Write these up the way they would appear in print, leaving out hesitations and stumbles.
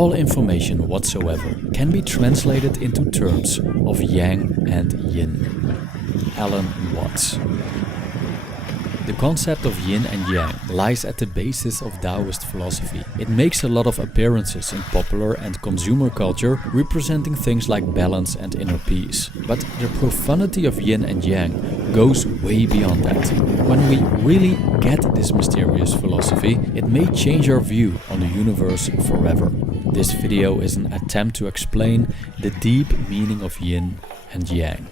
all information whatsoever can be translated into terms of yang and yin. Alan Watts. The concept of yin and yang lies at the basis of Taoist philosophy. It makes a lot of appearances in popular and consumer culture, representing things like balance and inner peace. But the profundity of yin and yang goes way beyond that. When we really get this mysterious philosophy, it may change our view on the universe forever. This video is an attempt to explain the deep meaning of yin and yang.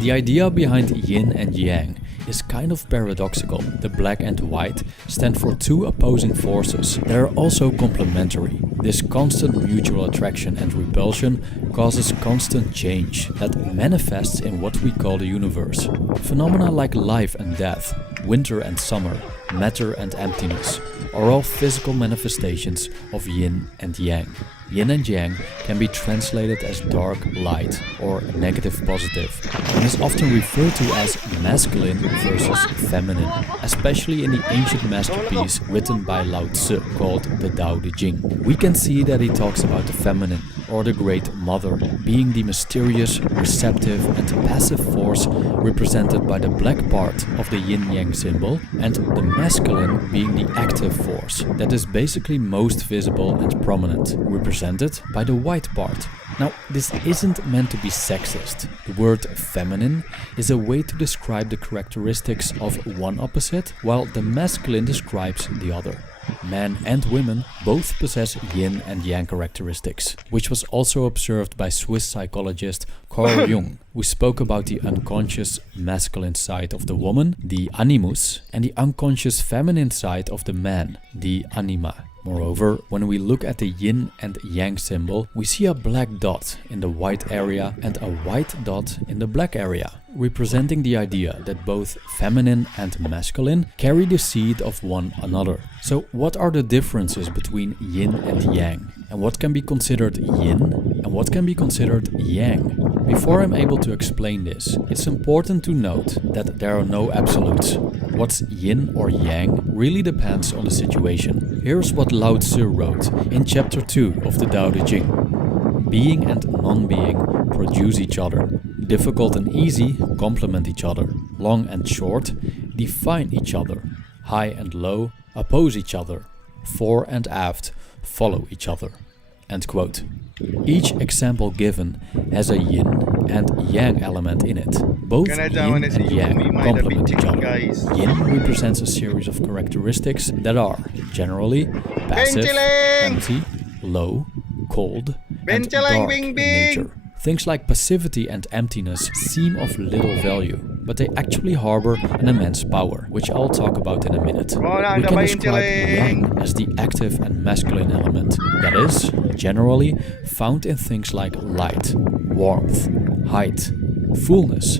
The idea behind yin and yang is kind of paradoxical. The black and white stand for two opposing forces that are also complementary. This constant mutual attraction and repulsion causes constant change that manifests in what we call the universe. Phenomena like life and death, winter and summer, matter and emptiness are all physical manifestations of yin and yang. Yin and yang can be translated as dark, light, or negative, positive, and is often referred to as masculine versus feminine, especially in the ancient masterpiece written by Lao Tzu called the Tao Te Ching. We can see that he talks about the feminine, or the Great Mother, being the mysterious, receptive, and passive force represented by the black part of the yin-yang symbol, and the masculine being the active force that is basically most visible and prominent, represented by the white part. Now, this isn't meant to be sexist. The word feminine is a way to describe the characteristics of one opposite, while the masculine describes the other. Men and women both possess yin and yang characteristics, which was also observed by Swiss psychologist Carl Jung, who spoke about the unconscious masculine side of the woman, the animus, and the unconscious feminine side of the man, the anima. Moreover, when we look at the yin and yang symbol, we see a black dot in the white area and a white dot in the black area, representing the idea that both feminine and masculine carry the seed of one another. So what are the differences between yin and yang? And what can be considered yin and what can be considered yang? Before I'm able to explain this, it's important to note that there are no absolutes. What's yin or yang really depends on the situation. Here's what Lao Tzu wrote in chapter 2 of the Tao Te Ching. Being and non-being produce each other. Difficult and easy complement each other. Long and short define each other. High and low oppose each other. Fore and aft follow each other. End quote. Each example given has a yin and yang element in it. Both yin and yang complement each other. Yin represents a series of characteristics that are generally passive, empty, low, cold, and dark in nature. Things like passivity and emptiness seem of little value, but they actually harbor an immense power, which I'll talk about in a minute. We can describe yang as the active and masculine element, that is, generally found in things like light, warmth, height, fullness,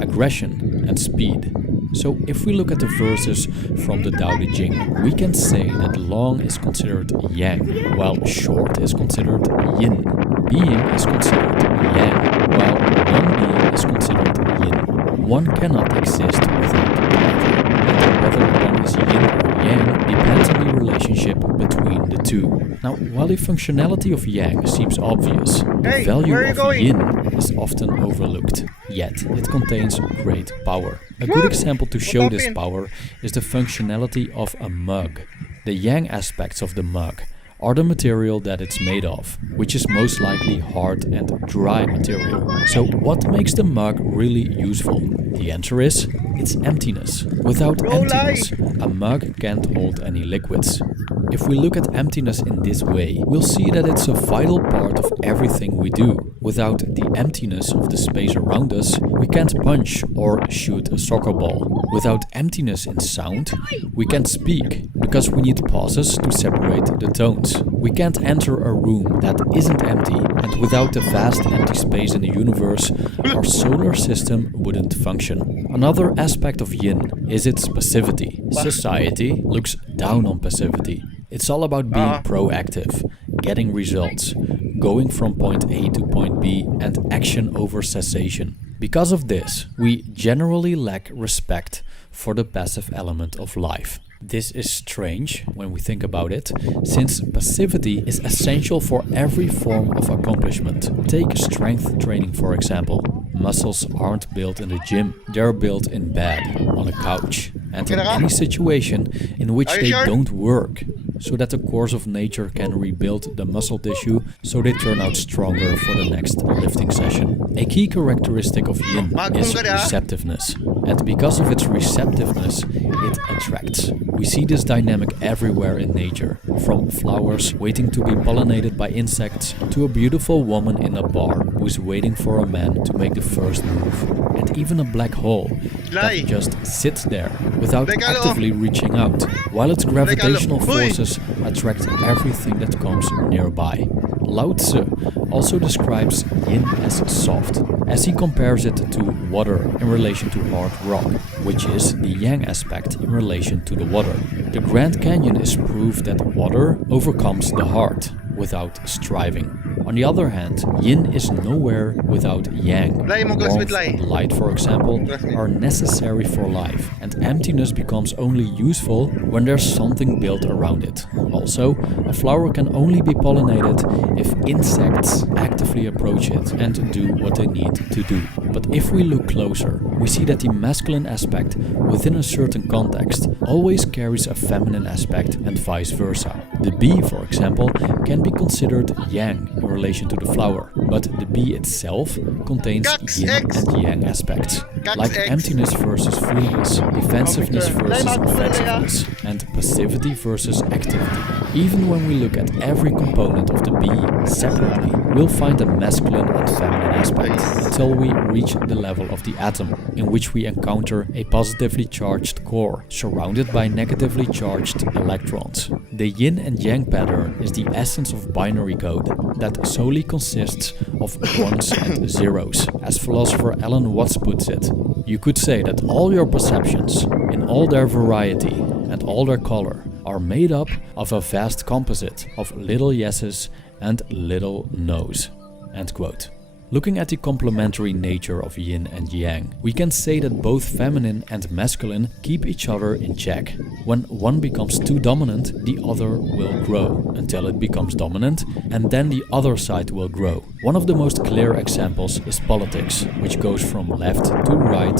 aggression, and speed. So if we look at the verses from the Tao Te Ching, we can say that long is considered yang, while short is considered yin. Being is considered yang, while non-being is considered yin. One cannot exist without the other, and whether one is yin or yang depends on the relationship between the two. Now, while the functionality of yang seems obvious, the value of yin is often overlooked, yet it contains great power. A good example to show this power is the functionality of a mug. The yang aspects of the mug are the material that it's made of, which is most likely hard and dry material. So what makes the mug really useful? The answer is, it's emptiness. Without emptiness, a mug can't hold any liquids. If we look at emptiness in this way, we'll see that it's a vital part of everything we do. Without the emptiness of the space around us, we can't punch or shoot a soccer ball. Without emptiness in sound, we can't speak, because we need pauses to separate the tones. We can't enter a room that isn't empty, and without the vast empty space in the universe, our solar system wouldn't function. Another aspect of yin is its passivity. Society looks down on passivity. It's all about being proactive, getting results, going from point A to point B, and action over cessation. Because of this, we generally lack respect for the passive element of life. This is strange when we think about it, since passivity is essential for every form of accomplishment. Take strength training for example. Muscles aren't built in the gym, they're built in bed, on a couch, and in any situation in which they don't work, so that the course of nature can rebuild the muscle tissue so they turn out stronger for the next lifting session. A key characteristic of yin is receptiveness, and because of its receptiveness, it attracts. We see this dynamic everywhere in nature, from flowers waiting to be pollinated by insects to a beautiful woman in a bar who's waiting for a man to make the first move, and even a black hole that just sits there without actively reaching out, while its gravitational forces attract everything that comes nearby. Lao Tzu also describes yin as soft, as he compares it to water in relation to hard rock, which is the yang aspect in relation to the water. The Grand Canyon is proof that water overcomes the heart without striving. On the other hand, yin is nowhere without yang. Warmth and light, for example, are necessary for life, and emptiness becomes only useful when there's something built around it. Also, a flower can only be pollinated if insects actively approach it and do what they need to do. But if we look closer, we see that the masculine aspect within a certain context always carries a feminine aspect and vice versa. The bee, for example, can be considered yang in relation to the flower, but the bee itself contains yin and yang aspects, like emptiness versus fullness, defensiveness versus offensiveness, and passivity versus activity. Even when we look at every component of the bee separately, we'll find a masculine and feminine aspect, until we reach the level of the atom, in which we encounter a positively charged core, surrounded by negatively charged electrons. The yin and yang pattern is the essence of binary code that solely consists of ones and zeros. As philosopher Alan Watts puts it, you could say that all your perceptions, in all their variety and all their color, are made up of a vast composite of little yeses and little no's. End quote. Looking at the complementary nature of yin and yang, we can say that both feminine and masculine keep each other in check. When one becomes too dominant, the other will grow until it becomes dominant, and then the other side will grow. One of the most clear examples is politics, which goes from left to right,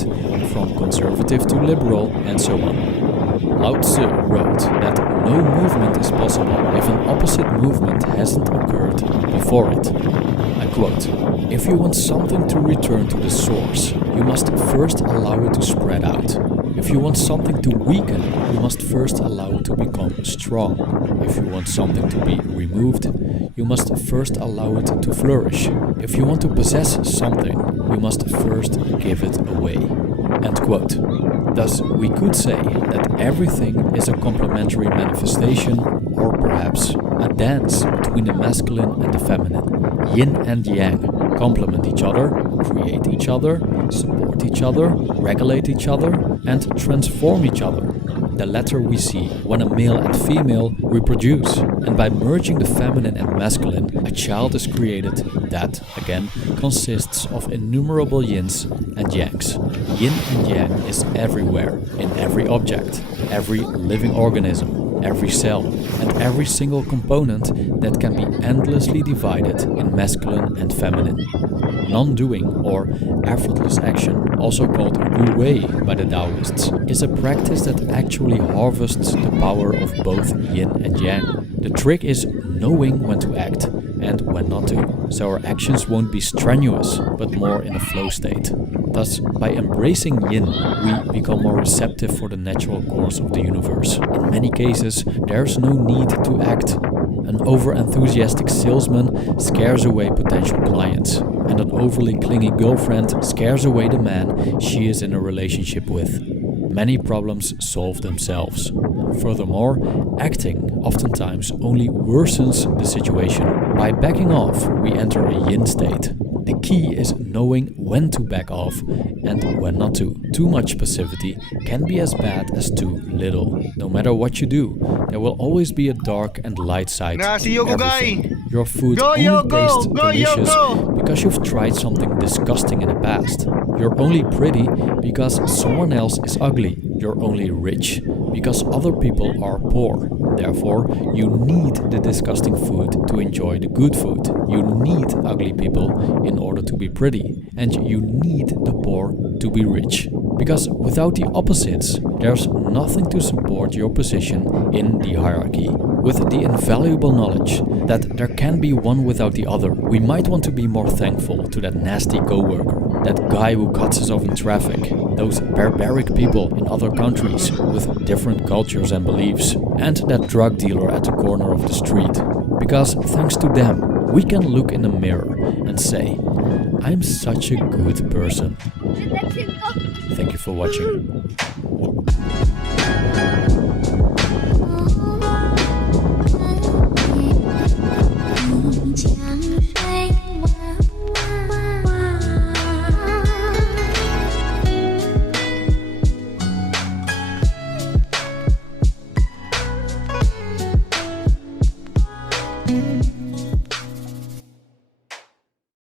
from conservative to liberal, and so on. Lao Tzu wrote that no movement is possible if an opposite movement hasn't occurred before it. I quote, "If you want something to return to the source, you must first allow it to spread out. If you want something to weaken, you must first allow it to become strong. If you want something to be removed, you must first allow it to flourish. If you want to possess something, you must first give it away." End quote. Thus, we could say that everything is a complementary manifestation, or perhaps a dance between the masculine and the feminine. Yin and yang complement each other, create each other, support each other, regulate each other, and transform each other. The latter we see when a male and female reproduce, and by merging the feminine and masculine, a child is created that, again, consists of innumerable yins and yangs. Yin and yang is everywhere, in every object, every living organism, every cell, and every single component that can be endlessly divided in masculine and feminine. Non-doing, or effortless action, also called Wu Wei by the Taoists, is a practice that actually harvests the power of both yin and yang. The trick is knowing when to act and when not to, so our actions won't be strenuous, but more in a flow state. Thus, by embracing yin, we become more receptive for the natural course of the universe. In many cases, there's no need to act. An over-enthusiastic salesman scares away potential clients, and an overly clingy girlfriend scares away the man she is in a relationship with. Many problems solve themselves. Furthermore, acting oftentimes only worsens the situation. By backing off, we enter a yin state. The key is knowing when to back off and when not to. Too much passivity can be as bad as too little. No matter what you do, there will always be a dark and light side to everything. Your food Go, only yo, go! tastes Go, yo, delicious go! because you've tried something disgusting in the past. You're only pretty because someone else is ugly. You're only rich because other people are poor. Therefore, you need the disgusting food to enjoy the good food. You need ugly people in order to be pretty. And you need the poor to be rich. Because without the opposites, there's nothing to support your position in the hierarchy. With the invaluable knowledge that there can be one without the other, we might want to be more thankful to that nasty coworker, that guy who cuts us off in traffic, those barbaric people in other countries with different cultures and beliefs, and that drug dealer at the corner of the street. Because thanks to them, we can look in the mirror and say, I'm such a good person. Thank you for watching. Thank you.